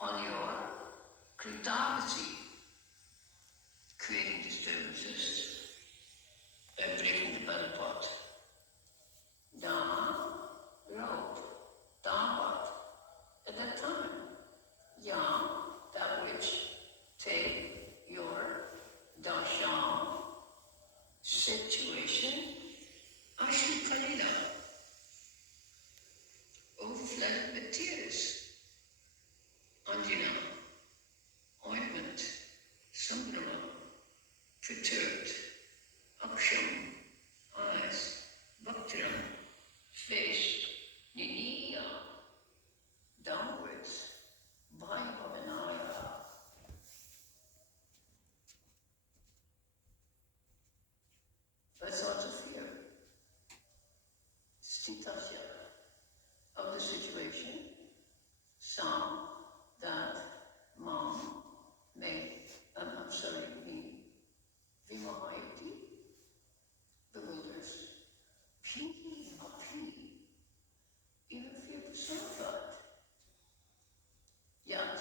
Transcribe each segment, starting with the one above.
on your cryptography, creating disturbances and breaking the bell pot. Dharma, rope, Dharma, at that time. Yam, that which take your darshan situation, Ashli Kalila, overflowed with tears. Anjana, ointment, Sambrama, perturbed, Aksham, eyes, Bhaktram, face, Niniya, downwards, Bhaipavanaya. By thoughts of fear, Stitasya, of the situation, some that mom may, I'm sorry, me, Vimahayati, bewilders, Pini, Api, even fear personified. Yat,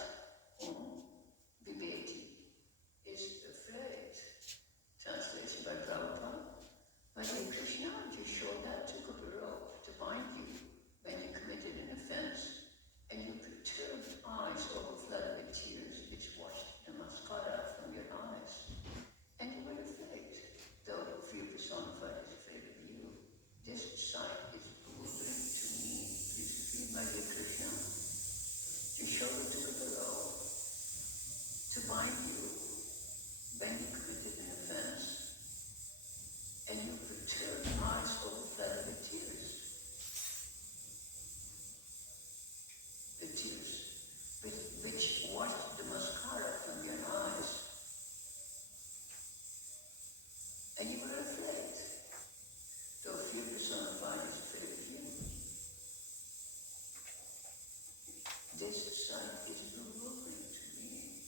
Vibeti, is afraid. Translation by Prabhupada. But in Krishna, just showed that took up a rope to bind you when you committed an offense, and your perturbed eyes overflowed with tears, which washed the mascara from your eyes. And you were afraid, though fear personified is afraid of you. This sight is bewildering to me. Please repeat, my dear Krishna. Yashoda took up a rope to bind you when you committed an offense, and your perturbed eyes overflowed with tears. The tears which washed the mascara from your eyes. And you were afraid, though fear personified is afraid of you. This sight is bewildering to me.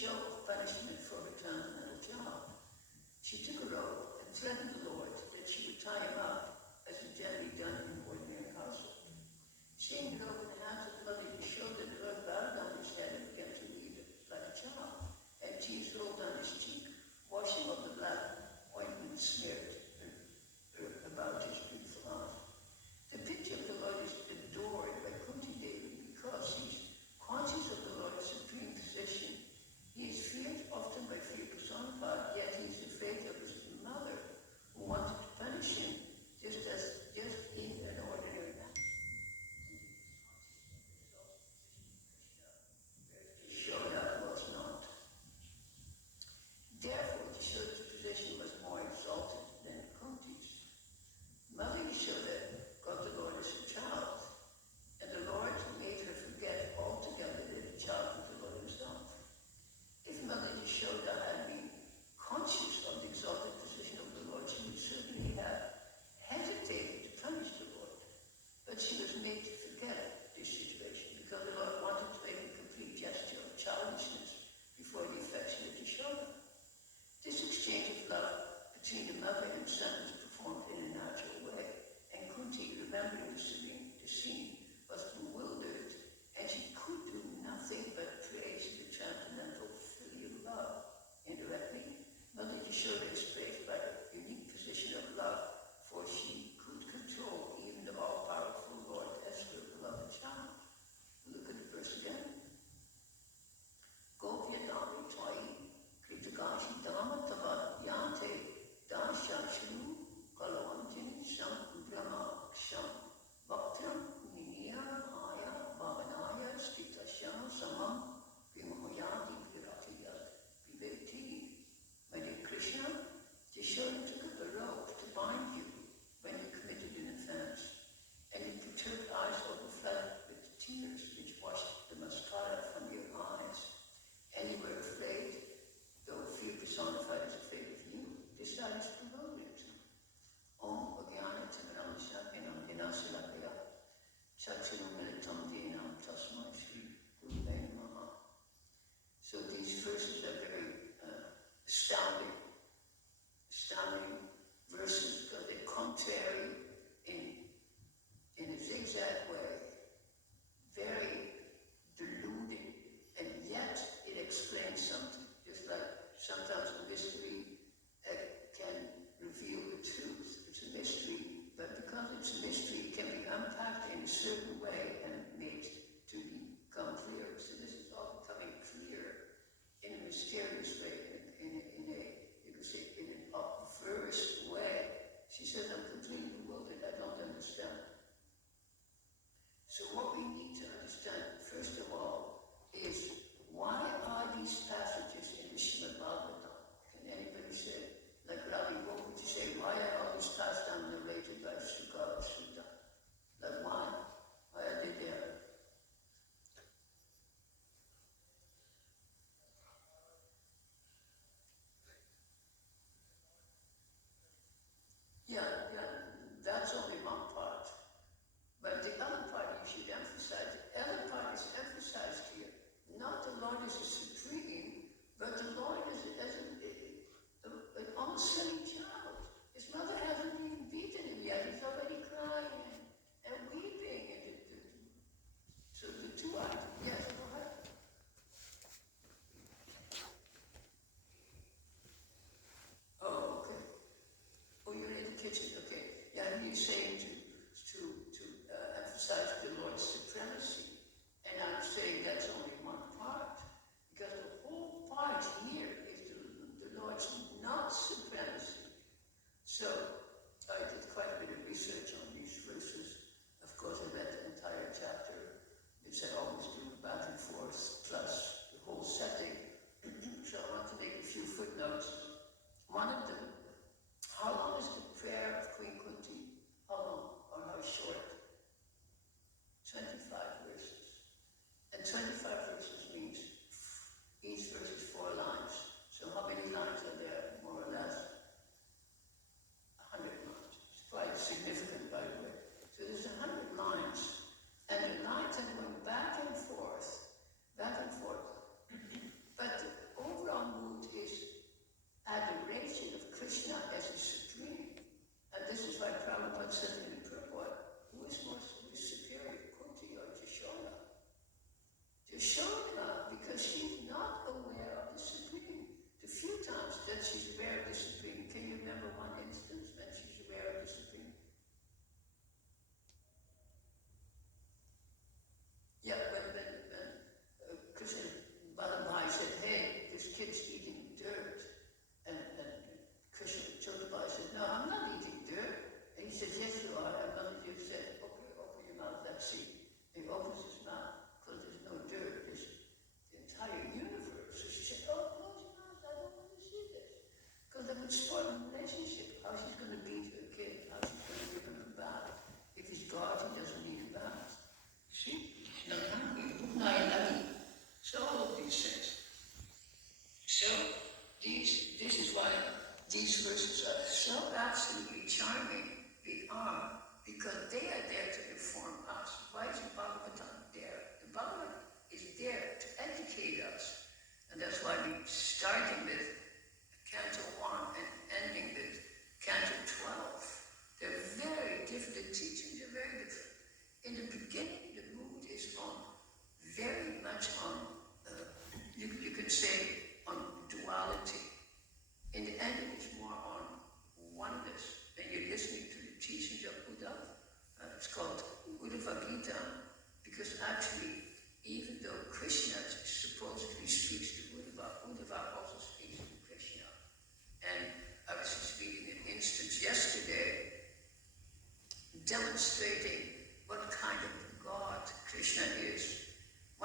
show of punishment for her temperamental child. She took her oath and threatened the Lord that she would tie him up, as is generally done in an ordinary household. Seeing her over the hands of the mother to show that the Lord bowed down his head and began to weep like a child, and tears rolled down his cheek, washing of the black ointment smeared about his beautiful arm. The picture of the Lord is adored by Kunti Devi because he's conscious of the Lord's supreme position. He is feared often by fear personified, yet he is afraid of his mother, who wanted to punish him just in an ordinary manner.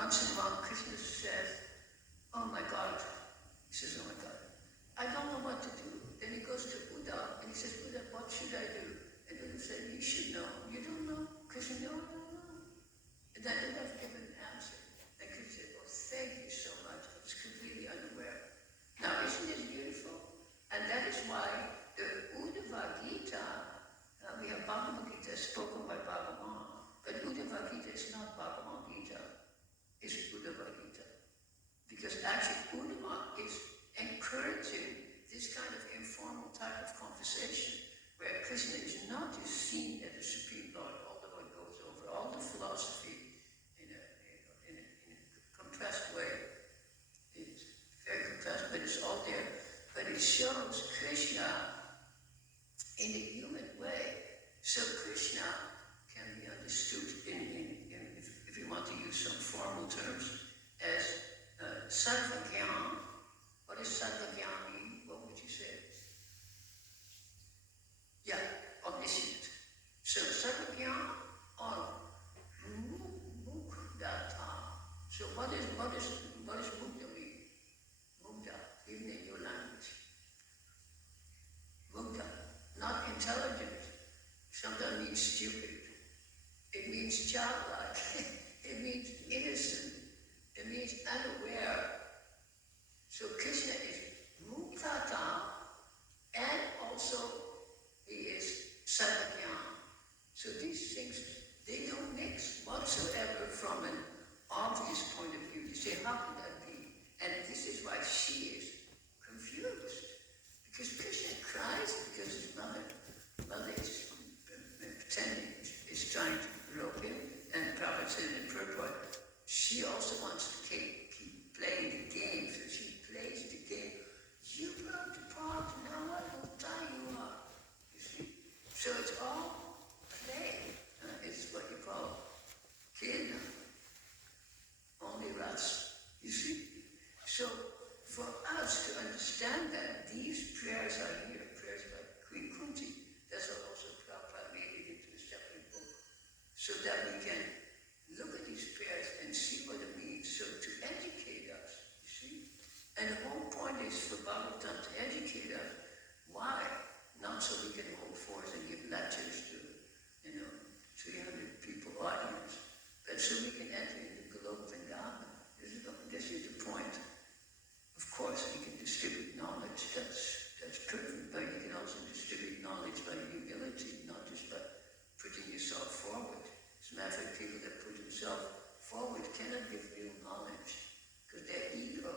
once in a while, Krishna says, oh my God. He says, oh my God, I don't know what to do. Then he goes to Buddha and he says, Buddha, what should I do? And Buddha said, you should know. You don't know? Krishna, no, I don't know. And then Buddha given an answer. And Krishna said, oh, thank you so much. I was completely unaware. Now, isn't this beautiful? And that is why the Uddhava Gita, we have Bhagavad Gita spoken by Bhagavan, but Uddhava Gita is not Bhagavan Gita, it's Uddhava Gita. Because actually Uddhava is encouraging this kind of informal type of conversation where Krishna is not just seen as the Supreme Lord, although it goes over all the philosophy in a compressed way. It's very compressed, but it's all there. But it shows Krishna in a human way. So Krishna can be understood if you want to use some formal terms, as Sarvagyan. What does Sarvagyan mean? What would you say? Yeah, omniscient. So Sarvagyan or Mukdata. So what is Mukda mean? Mukda, even in your language. Mukda, not intelligent. Sometimes means stupid. It means childlike. It means innocent. It means unaware. So Krishna is Muktata, and also he is Sarvagyan. So these things, they don't mix whatsoever from an obvious point of view. You say, how can that be? And this is why she is confused. Because Krishna cries because his mother is pretending, is trying to rope him, and Prabhupada said in purport, she also wants to keep playing the game, so she plays the game. You brought the pot, now I will tie you up. You see? So it's all play. It's what you call kid, only ras. You see? So for us to understand that these prayers are here, prayers by Queen Kunti, that's what also Prabhupada made it into a separate book, so that we can look at these prayers and see what it means, so to educate us, you see? And the whole point is for Bhagavatam to educate us. Why? Not so we can hold forth and give lectures to, 300 people audience, but so we can enter into Goloka Vrindavan. This is the point. Of course, we can distribute knowledge, that's perfect, but you can also distribute knowledge by humility, not just by putting yourself forward. As a matter of fact, people that put themselves forward cannot give real knowledge, because their ego,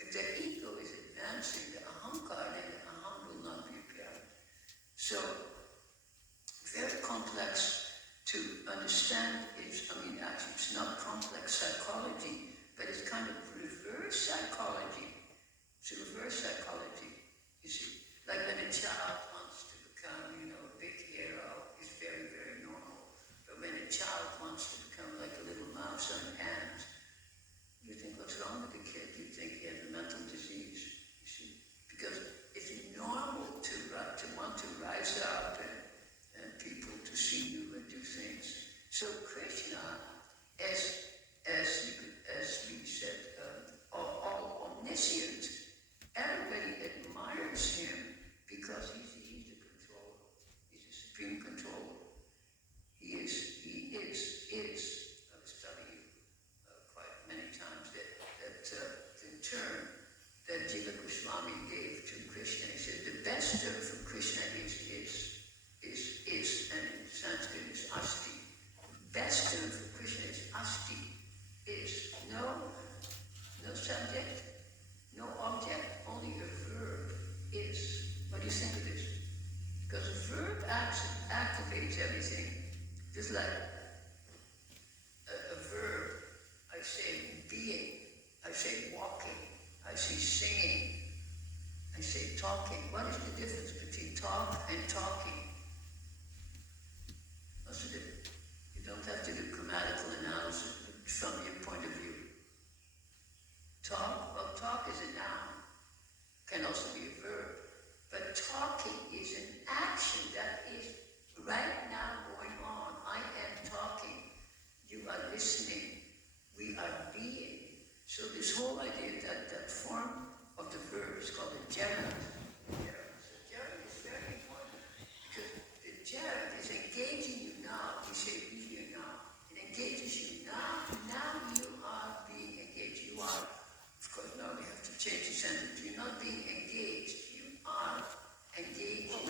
if their ego is advancing, the ahankar, then the aham will not be apparent. So, very complex to understand. Actually it's not complex psychology, but it's kind of reverse psychology. It's a reverse psychology, you see. Like when a child wants to become, a big hero, it's very, very normal. But when a child wants to become like a little mouse on an ant, you think, what's wrong with the kid? You think he has a mental disease, you see. Because it's normal to want to rise up and people to see you and do things. So Krishna, as we said, all omniscient, everybody admires him because he's the controller. He's the supreme controller. He is. I was telling you quite many times that the term that Jiva Goswami gave to Krishna, he said the best term for Krishna is, and in Sanskrit is asti. The best term for Krishna is asti, is no subject, no object, only a verb, is. What do you think of this? Because a verb activates everything. Just like a verb, I say being, I say walking, I say singing, I say talking. What is the difference between talk and talking? What's the difference? You don't have to do grammatical analysis from your point of view. Talk is a noun, can also be a verb, but talking is an action that is right now going on. I am talking, you are listening, we are being. So this whole idea that form of the verb is called a gerund. So gerund is very important because the gerund is engaging you now. You say be here now. It engages you now. Now you are being engaged. You are, of course, now we have to change the sentence. You're not being engaged. You are engaging.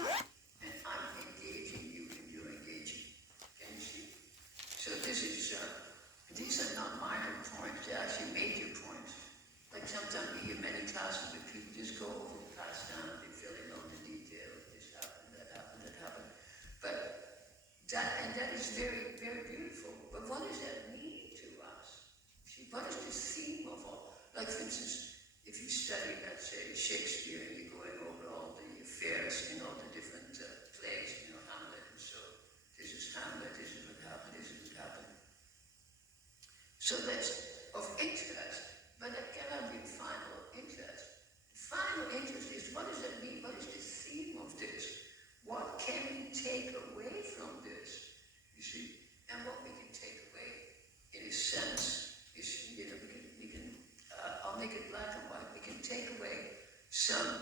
And I'm engaging you and you're engaging. Can you see? So this is, these are not minor points. They're actually major points. Like sometimes we hear many classes where people just go over the class down, they fill in all the details, this happened, that happened, that happened. But that is very, very beautiful. But what does that mean to us? See, what is the theme of all? Like for instance, if you study, let's say, Shakespeare, and you're going over all the affairs in all the different plays, Hamlet, and so this is Hamlet, this is what happened, this is what happened. So that's of interest, but that cannot be final interest. Final interest is, what does that mean? What is the theme of this? What can we take away from this? You see? And what we can take away, in a sense, is, I'll make it black and white. We can take away some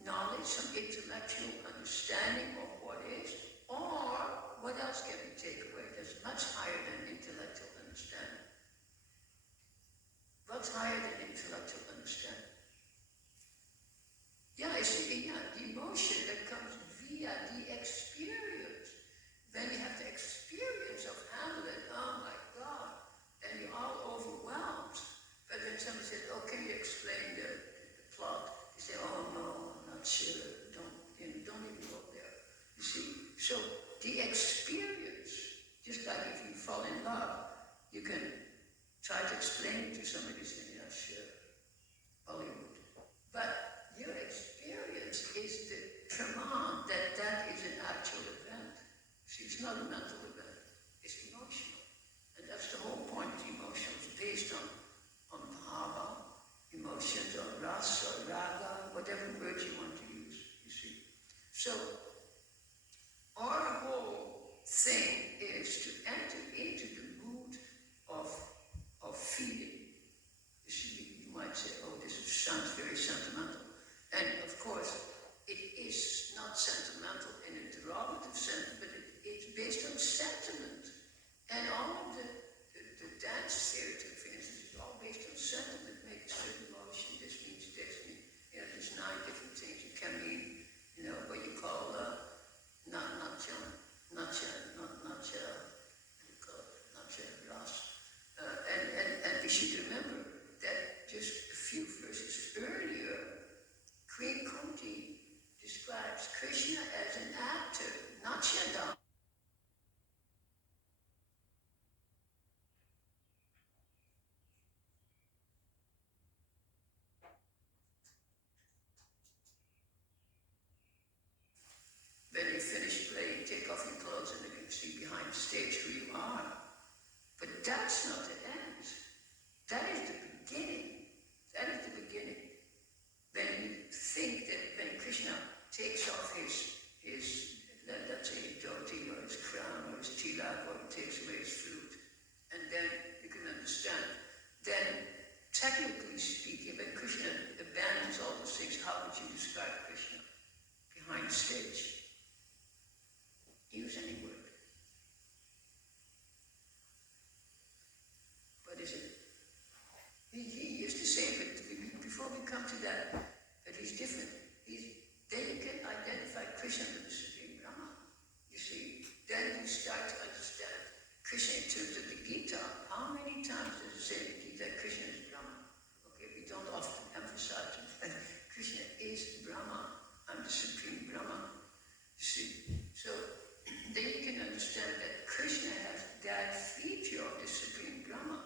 knowledge, some intellectual understanding of what is, or what else can we take away that's much higher than intellectual understanding? What's higher than intellectual understanding? Yeah, the emotion that comes via the experience. Then you have the experience of Hamlet, oh my God, and you're all overwhelmed. But then somebody says, oh, can you explain the plot? You say, oh no, I'm not sure, don't even go there. You see, so the experience, just like if you fall in love, you can try to explain it to somebody saying, yeah, sure, Hollywood. But your experience is the praman that is an actual event. See, it's not a mental event, it's emotional. And that's the whole point. Emotions based on bhava, emotions or rasa or raga, whatever word you want to use, you see. So, our whole thing is to enter into the mood of feeling. You see, you might say, oh, this sounds very sentimental. And of course, it is not sentimental in a derogative sense, but it's based on sentiment. And all of the dance theater, for instance, is all based on sentiment. Make a certain motion, this means this. There's 9 different things you can mean, what you call natya ras. And we should remember that just a few verses earlier, Queen Kunti describes Krishna as an actor, natya dance. When you finish playing, take off your clothes and you can see behind the stage who you are. But that's not the end. That is the beginning. That is the beginning. When you think that when Krishna takes off his let's say, dhoti or his crown or his tilak, or he takes away his flute, and then you can understand. Then, technically speaking, when Krishna abandons all those things, how would you describe Krishna behind the stage? Use any word. What is it? He used to say, but before we come to that he's different. Then you can identify Krishna with the Supreme Brahma. You see, then you start to understand Krishna in terms of the Gita. How many times does it say in the Gita Krishna is Brahma? Okay, we don't often emphasize it, but Krishna is Brahma. I'm the Supreme Brahma. You see, so then you can understand that Krishna has that feature of the Supreme Brahma.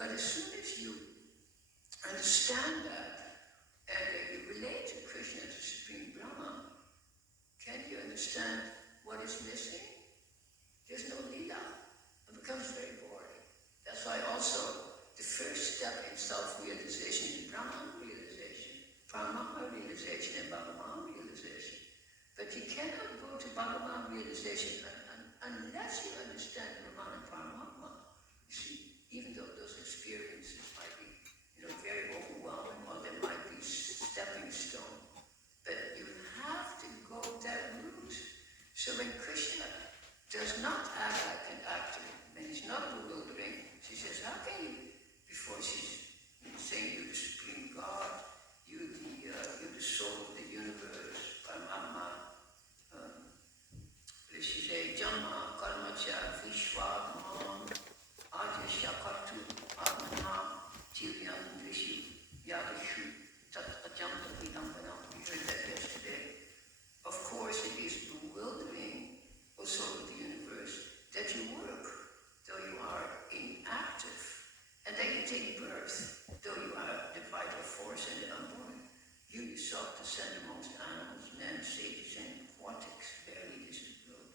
But as soon as you understand that, and you relate to Krishna as the Supreme Brahma, can you understand what is missing? There's no lila. It becomes very boring. That's why also the first step in self-realization is Brahman realization, Parama realization, and Bhagavan realization. But you cannot go to Bhagavan realization unless you understand Brahman and Paramatma. You see, even though those experiences might be to Atmana, Jivyan Vishu, Yadashu, Tatajanta Vidambana. We heard that yesterday. Of course, it is bewildering also with the universe that you work, though you are inactive, and that you take birth, though you are the vital force and the unborn. You yourself descend amongst animals, men, sages, and aquatics. Verily, this is good.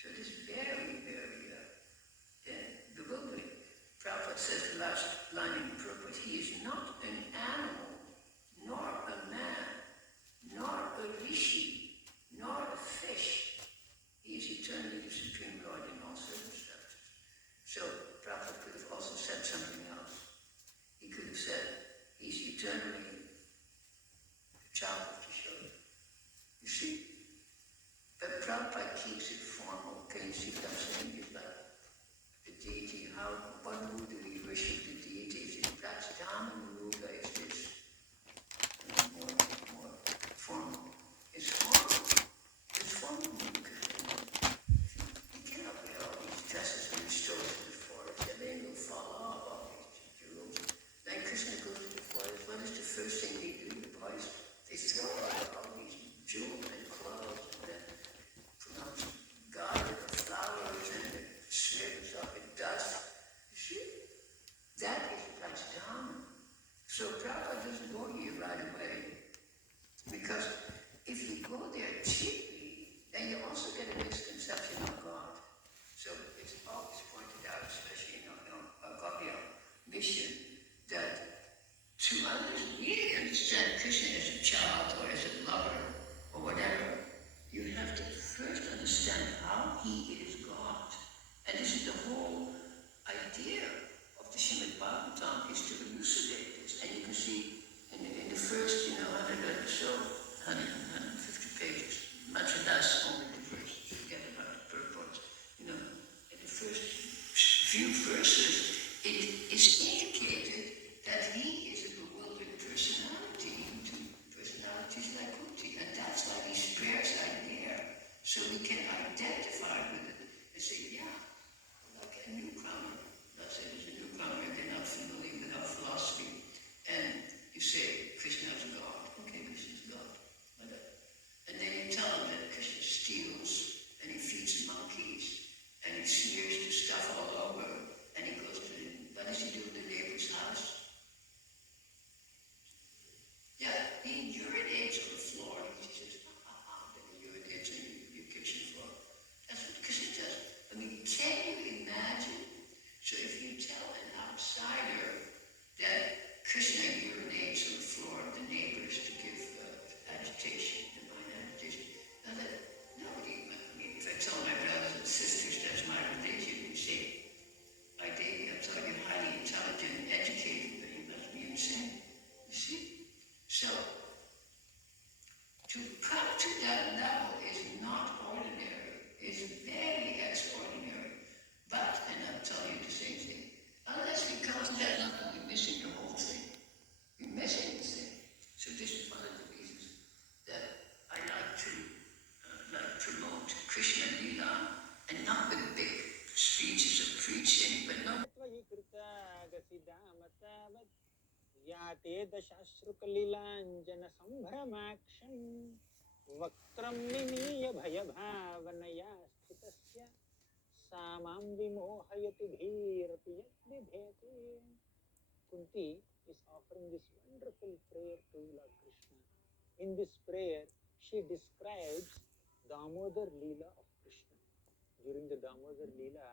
So it is very, very bewildering. Prabhupada says the last line in purport, he is not an animal, nor a man, nor a rishi, nor a fish. He is eternally the Supreme Lord in all circumstances. So Prabhupada could have also said something else. He could have said, he's eternally the child of Yashoda. You see? But Prabhupada keeps it formal. Can you see what I'm saying? It's like the deity, what mood do we worship the deity? Is it Pratidhana Muruga? Is this more formal? It's formal. It's formal Muruga. You cannot wear all these dresses when you stroll to the forest. And then you'll fall off all these jewels. Then Krishna goes to the forest. What is the first thing they do? The boys, they throw out all these jewels and clothes and then put on some garden of flowers and it smears up in dust. You see? That is Pratidhana. So Prabhupada doesn't go here right away. Because if you go there cheaply, then you also get a misconception of God. So it's always pointed out, especially in Gopya mission, that to really understand Krishna as a child or as a lover or whatever, you have to first understand how he is God. And this is the whole idea of the Srimad Bhagavatam, is to elucidate this. And you can see in the first, 100 or so, 150 pages, much less only the verse, forget about the purport. In the first few verses, it is indicated that he is a bewildering personality into personalities like Kuti. And that's why these prayers are there, so we can identify with it and say, yeah, like a newcomer. Let's say there's a newcomer and they're not familiar with our philosophy. And you say, Krishna is God. Okay, Krishna is God. And then you tell them that Krishna steals and he feeds monkeys and he smears the stuff all over and he goes to what does he do in the neighbor's house? Yeah, he urinates on the floor. He says, then he urinates on your kitchen floor. That's what Krishna does. I mean, can you imagine? So if you tell an outsider that Krishna urinates on the floor of the neighbors to give agitation, divine agitation, now that nobody, if I tell my brothers and sisters that's my religion, you say, I'm telling you, highly intelligent and educated, but you must be insane. You see? So, to come to that level is not ordinary. It's very extraordinary. But, and I'll tell you the same thing, unless we come to that level, we're missing the whole thing. We're missing the thing. So this is one of the reasons that I like to promote Krishna Lila, and not with big speeches of preaching, but not. याते दशाश्रुकलिलाञ्जन सम्भ्रमाक्षम् वक्त्रं निमीय भयभावनया स्थितस्य सा मां विमोहयति धीरति यद्बिभेति. Kunti is offering this wonderful prayer to Lord Krishna. In this prayer, she describes Damodar Leela of Krishna. During the Damodar Leela,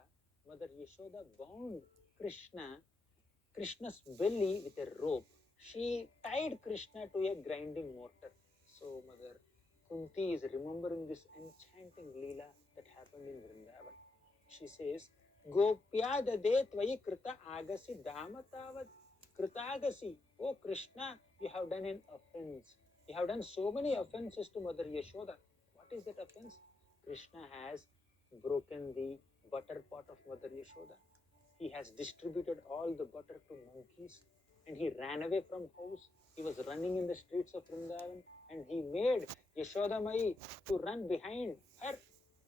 Mother Yashoda bound Krishna's belly with a rope. She tied Krishna to a grinding mortar. So Mother Kunti is remembering this enchanting Leela that happened in Vrindavan. She says, Gopya dade tvayi krita agasi damatavad. Kritagasi, oh Krishna, you have done an offense. You have done so many offenses to Mother Yashoda. What is that offense? Krishna has broken the butter pot of Mother Yashoda. He has distributed all the butter to monkeys, and he ran away from house. He was running in the streets of Vrindavan, and he made Yashoda Mai to run behind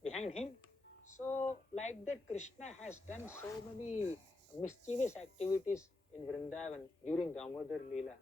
him. So like that, Krishna has done so many mischievous activities in Vrindavan during Damodar Leela